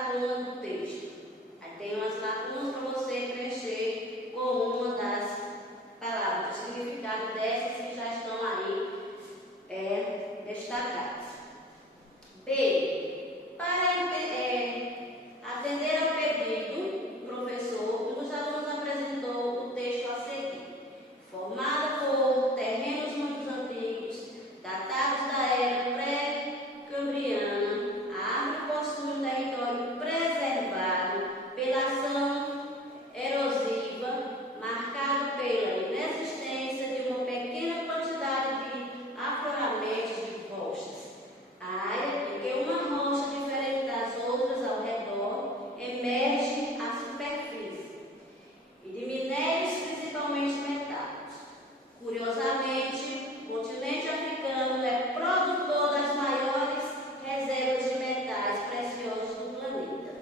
lacunas do texto. Aí tem umas lacunas para você preencher com uma das palavras, o significado dessas que já estão aí destacadas. B. Para atender ao pedido, o professor dos alunos apresentou o texto a seguir. Formada por terrenos muito antigos, datados da era pré-cambriana, a árvore possui um território preservado pela ação erosiva, marcado pela inexistência de uma pequena quantidade de afloramentos de rochas. A área em que uma rocha diferente das outras ao redor emerge à superfície, e de minérios principalmente metálicos. Curiosamente, o continente africano é produtor das maiores reservas de metais preciosos do planeta,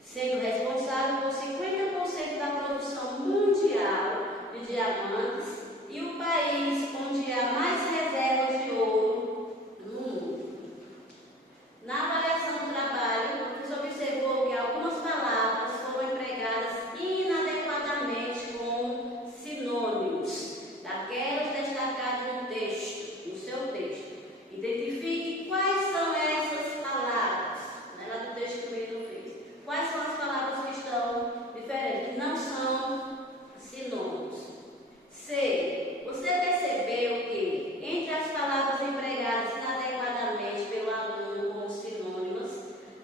sendo responsável por 50% da produção mundial de diamantes e o país onde há mais reservas de ouro no mundo. Na avaliação do trabalho, o professor observou que algumas palavras foram empregadas inadequadamente como sinônimos daquelas destacadas no seu texto. Identifique quais são essas palavras, lá do texto que o menino fez. Quais são as palavras que estão diferentes, que não são sinônimos. C. Você percebeu que, entre as palavras empregadas inadequadamente pelo aluno como sinônimas,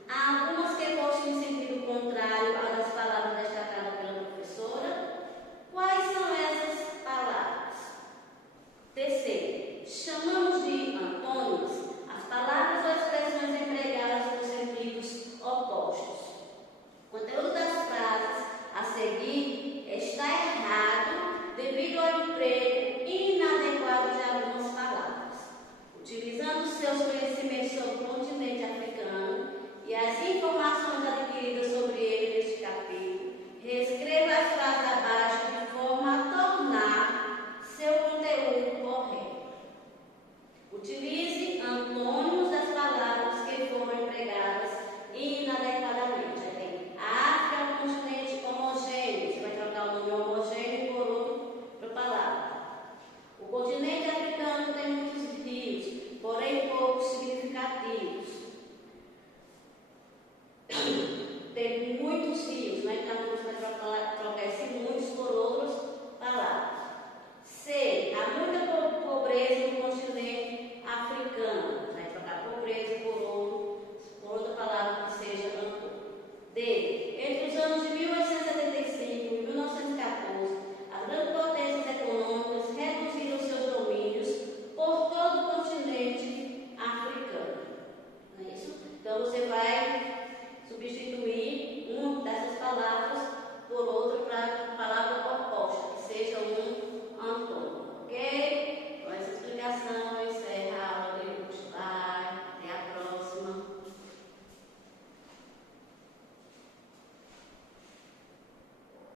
há algumas que possuem sentido contrário às das palavras destacadas pela professora? Quais são essas palavras? Terceiro, chamamos de antônimos as palavras ou expressões empregadas por sentidos opostos. O conteúdo das frases a seguir está errado devido ao emprego inadequado de algumas palavras. Utilizando seus conhecimentos sobre o continente africano e as informações adquiridas sobre ele neste capítulo, reescreva as frases abaixo de forma a tornar seu conteúdo correto. Utilize antônimos das palavras que foram empregadas inadequadamente. A África é um continente homogêneo. Você vai trocar o nome homogêneo por outra palavra. O continente africano tem muitos rios, porém poucos significativos. Tem muitos rios, né? Então você vai trocar esses muitos por outras palavras. C. Há muita pobreza no continente africano. Vai trocar pobreza por outra palavra que seja antônimo. D. Entre os anos de 1875 e 1914, as grandes potências econômicas reduziram seus domínios por todo o continente africano. Não é isso? Então você vai substituir uma dessas palavras